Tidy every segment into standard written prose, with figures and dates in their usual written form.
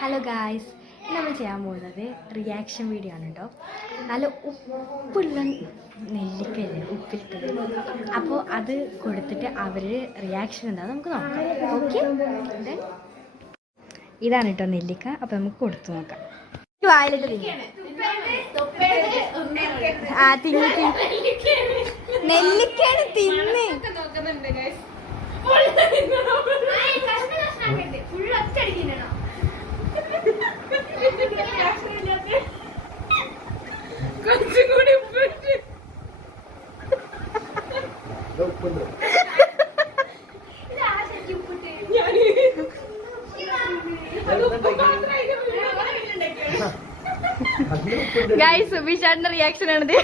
Hello guys, നമ്മൾ ചെയ്യാൻ പോകുന്നത് റിയാക്ഷൻ വീഡിയോ ആണ് കേട്ടോ. നല്ല ഉപ്പുള്ള നെല്ലിക്കല്ലേ ഉപ്പിലിട്ടത്, അപ്പോൾ അത് കൊടുത്തിട്ട് അവർ റിയാക്ഷൻ എന്താ നമുക്ക് നോക്കാം. ഓക്കെ, ഇതാണ് കേട്ടോ നെല്ലിക്ക. അപ്പോൾ നമുക്ക് കൊടുത്തു നോക്കാം. വായിലിട്ട് നെല്ലിക്കാണ് തിന്ന്. ഗൈസ്, സുബീഷാന്റെ റിയാക്ഷൻ ആണിത്.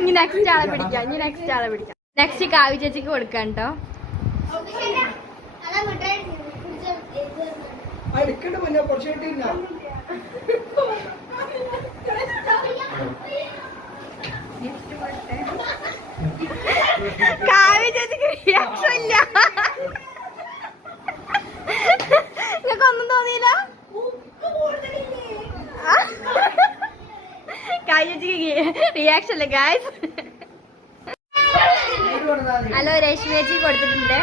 ഇനി നെക്സ്റ്റ് ആളെ പിടിക്കാം. നെക്സ്റ്റ് കാവ്യ ചേച്ചിക്ക് കൊടുക്കാം കേട്ടോ. കാവ്യ ചേച്ചിക്ക് റിയാക്ഷൻ ഇല്ല. നിങ്ങൾക്ക് ഒന്നും തോന്നിയില്ല? കാവ്യ ചേച്ചിക്ക് റിയാക്ഷൻ അല്ലേ ഗായ്സ്? ഹലോ, രശ്മി ചേച്ചി കൊടുത്തിട്ടുണ്ട്.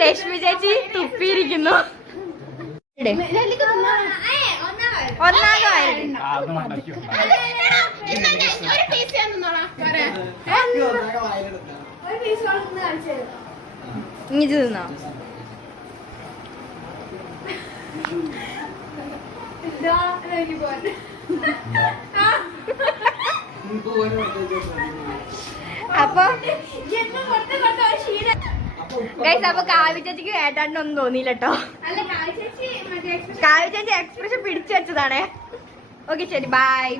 രശ്മി ചേച്ചി തുപ്പിയിരിക്കുന്നു. ഇനി തിന്നോ? അപ്പൊ ഗൈസ്, അപ്പൊ കാവ്യ ചേച്ചിക്ക് ഏതാണ്ടൊന്നും തോന്നിയില്ല കേട്ടോ. കാവ്യ ചേച്ചി എക്സ്പ്രഷൻ പിടിച്ചു വെച്ചതാണേ. ഓക്കെ, ശരി, ബൈ.